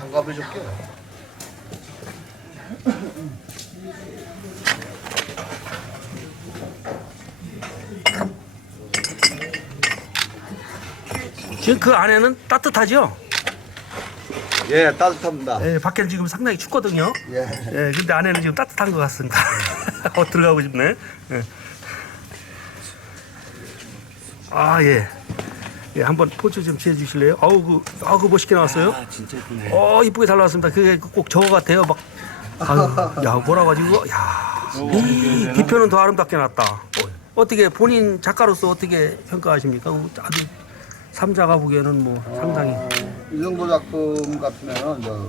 장갑을 줄게. 지금 그 안에는 따뜻하죠? 예, 따뜻합니다. 예, 밖에는 지금 상당히 춥거든요. 예. 예, 근데 안에는 지금 따뜻한 것 같습니다. 들어가고 싶네. 예. 아, 예. 예, 한번 포즈 좀 취해 주실래요? 아우, 멋있게 나왔어요. 아, 진짜 예쁘네. 이쁘게 잘 나왔습니다. 그게 꼭 저거 같아요. 막, 아유, 야, 몰아가지고, 야, 이 뒤편은 더 아름답게 났다. 어떻게 본인 작가로서 어떻게 평가하십니까? 아주 삼자가 보기에는 뭐 상당히. 이 정도 작품 같으면은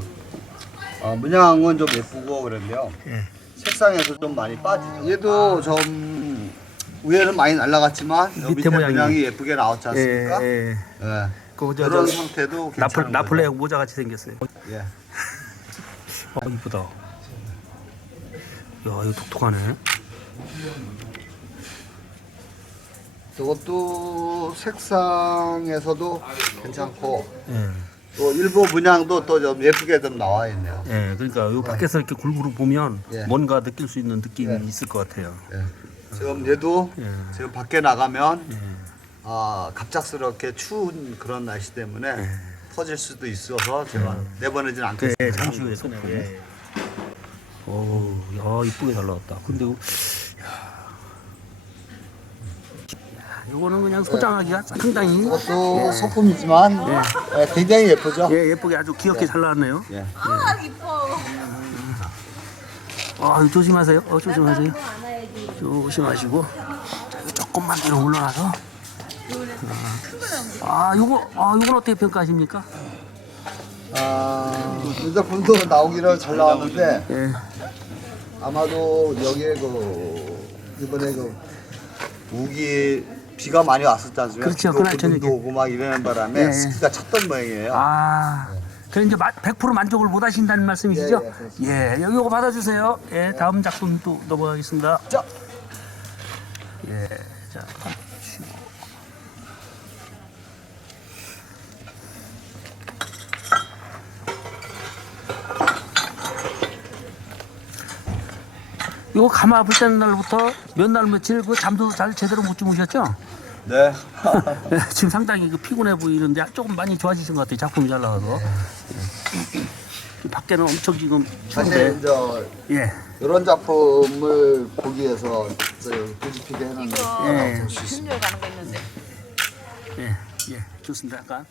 문양은 좀 예쁘고 그런데요. 예. 색상에서 좀 많이 빠지죠. 얘도 좀 위에는 많이 날라갔지만 밑에 모양이. 문양이 예쁘게 나왔지 않습니까? 예. 예. 그런 그런 상태도 괜찮은 나폴레옹 모자 같이 생겼어요. 예. 이쁘다. 야, 이거 독특하네. 저것도 색상에서도 괜찮고 예. 또 일부 문양도 또 좀 예쁘게 좀 나와 있네요. 예, 그러니까 요 밖에서 이렇게 골고루 보면 예. 뭔가 느낄 수 있는 느낌이 예. 있을 것 같아요. 예. 지금 얘도 예. 지금 밖에 나가면 예. 갑작스럽게 추운 그런 날씨 때문에 터질 수도 있어서 제가 내보내진 않겠습니다. 예, 잠시 후에 끝내요. 예. 오, 야, 이쁘게 잘 나왔다. 근데 이거는 그냥 소장하기가 상당히 이것도 소품이지만 굉장히 예쁘죠. 예, 예쁘게 아주 귀엽게 잘 나왔네요. 예. 이뻐. 조심하세요. 조심하세요. 조심하시고 조금만 뒤로 올라가서. 이건 어떻게 평가하십니까? 이 작품도 나오기를 잘 나왔는데 예. 아마도 여기에 이번에 우기 비가 많이 왔었지 않습니까? 그렇죠. 그날 저녁에. 도 오고 막 이러는 바람에 예. 습기가 찼던 모양이에요. 그럼 이제 100% 만족을 못 하신다는 말씀이시죠? 예, 예, 여기 이거 받아주세요. 예, 다음 작품 또 넘어가겠습니다. 자. 예, 자. 이거 가마 아플 때 날부터 몇 날 며칠 그 잠도 잘 제대로 못 주무셨죠? 네. 예, 지금 상당히 피곤해 보이는데 조금 많이 좋아지신 것 같아요. 작품이 잘 나와서. 예. 밖에는 엄청 지금 사실 추운데. 예. 이런 작품을 보기 위해서 뒤집히게 해놨는데 이거 예. 준비해 가는 거 있는데. 예, 예, 좋습니다. 약간.